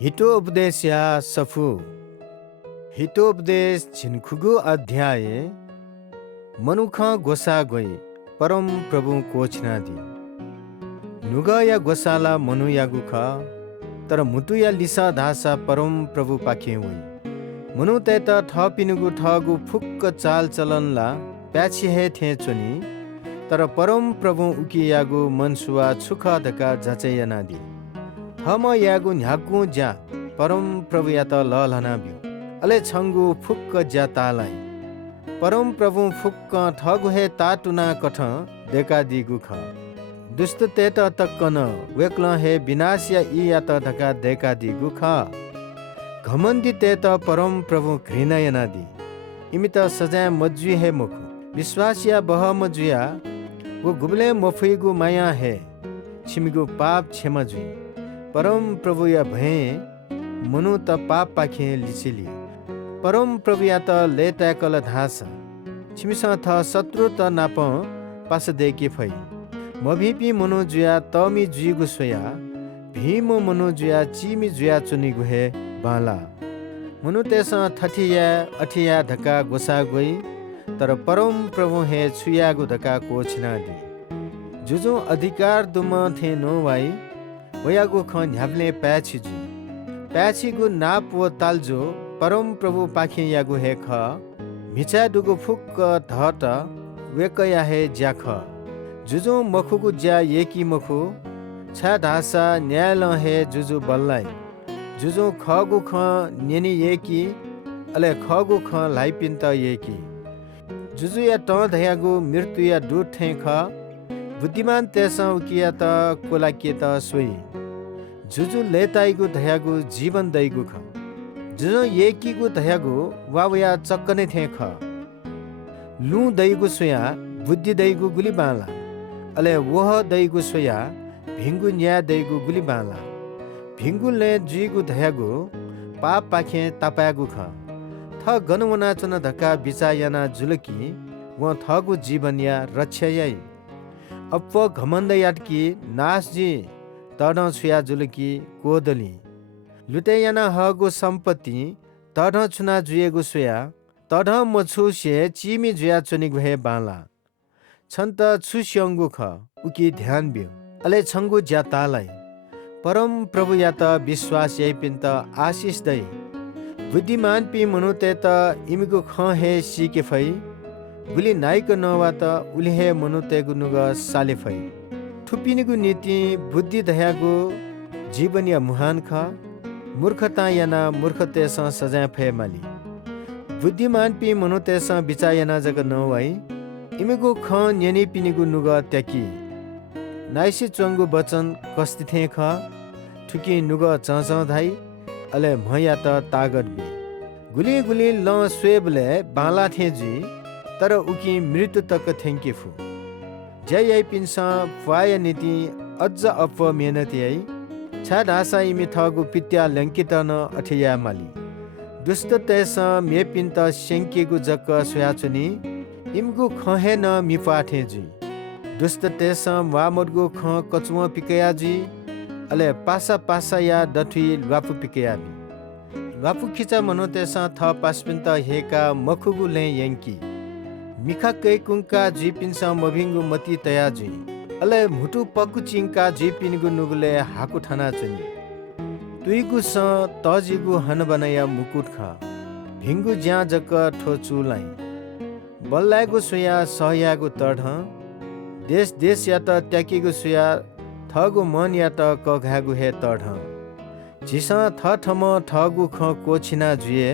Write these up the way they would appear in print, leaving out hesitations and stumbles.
हितोपदेश या सफु हितोपदेश झिनखुगु अध्याय मनुख गोसा गई परम प्रभु कोचनादी नुग या गोसाला मनु यागु ख तर मुतु या लिसा धासा परम प्रभु पाखे हुई मनु तैत थ पिनुगु ठगु फुक्क चाल चलनला प्याछि हे थे चोनी तर परम प्रभु उकी यागु मनसुवा छुख धका झचैयनादी थम यागु न्यागु ज्या परम प्रभु या त ललहना बिउ अले छंगु फुक्क ज्या तालाई परम प्रभु फुक्क ठगु हे ताटुना कठ देका दिगु ख दुष्ट तेत तक्कन वेक्ल हे विनाश या इ या त धका देका दिगु ख घमण्डी तेत परम प्रभु घृणयनादी इमित सजाय मज्जु हे मुख विश्वास या बह मजुया वो गुबले मफुइगु माया हे छिमिगु पाप क्षमा जुई परम प्रभु या भए मनु त पाप पाखे लिचिली परम प्रभु या त लेटाकल धास छिमिसा थ शत्रु त नाप पास देके फै मभिपी मनु जुया तमी जुइगु सोया भीम मनु जुया चिमी जुया चुनी गुहे बाला मनु तेस थठिया अठिया धका गोसा गई तर परम प्रभु हे छुयागु धका कोछना दी जुजु अधिकार दुम थे नो वाई वयागु ख न्याब्ले प्याछिगु नाप व तालजो परम प्रभु पाखे यागु हे ख मिचा दुगु फुक्क धट वेकया हे ज्याख जुजु मखुगु ज्या येकी मखु छा धासा न्यायल हे जुजु बल्लाई जुजु खगु ख नेनी येकी अले खगु ख लाइपिन्त येकी जुजु या त धयागु मृत्यु या दुठ थे ख बुद्धिमान तेसा उकिया त कोलाके त सोई जुजु लेताइगु धयागु जीवन दैगु ख जुजु येकीगु धयागु वावया चक्कने थे ख लु दैगु सोया बुद्धि दैगु गुली बाला अले वह दैगु सोया भिंगु न्याय दैगु गुली बाला भिंगु ले जुइगु धयागु पाप पाखे तापागु ख थ गनवना चन धक्का बिचायना जुलकी व थगु जीवन या रक्षयाई अप घमण्ड याटकी नासजी तड छुया जुलकी कोदली लुटेयाना हगु सम्पत्ति तड छुना जुएगु सोया तड मछु से चिमी जुया चुनी भए बाला छन्त छुस्यंगु ख उकी ध्यान बिउ अले छंगु ज्यातालाई परम प्रभु या त विश्वास यही पिन्त आशिष दै बुद्धिमान पि मनुते त इमिगु ख हे सिके फै गुली नाइक नवा त उलिहे मनुतेगु नुग साले फै थुपिनिगु नीति बुद्धि दयागु जीवन या मुहान ख मूर्खता याना मूर्खतेस सजाय फे माली बुद्धिमान पि मनुतेस बिचायना जग नवाई इमिगु ख न्यनी पिनिगु नुग त्याकी नाइसी चंगु बचन कस्ति थे ख ठुकी नुग चच धाई अले भया त तागत बि गुली गुली ल स्वेबले बाला थे जी तर उकी मृत्यु तक थेंके फु जय पिन्सा फुआय नीति अझ अप मेहनत यई छा ढासा इमि थगु पित्या लंकित न अठिया माली दुष्ट तेस मे पिन्त सेंकेगु जक सोयाचुनी इमगु खहे न मिफाठे जी दुष्ट तेस वामदगु ख कचुवा पिकया जी अले पासा पासा या दथुई लवापु पिकया बि लवापु खिचा मनो तेस थ पासपिन्त हेका मखुगु ले यंकी मिखा कैकुंका जीपिनसा मभिंगु मती तया जुई अले मुटु पकु चिंका जीपिनगु नुगले हाकु ठाना चनी तुइगु स तजिगु हन बनाया मुकुट ख भिंगु ज्या जक ठो चुलाई बल्लागु सुया सहयागु तढ देश देश या त त्याकीगु सुया थगु मन या त कघागु हे तढ झिस थठम ठगु ख कोछिना जुए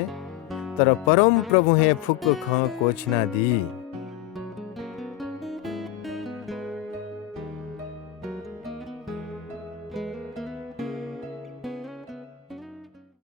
तर परम प्रभु हे फुक्क ख कोछिना दी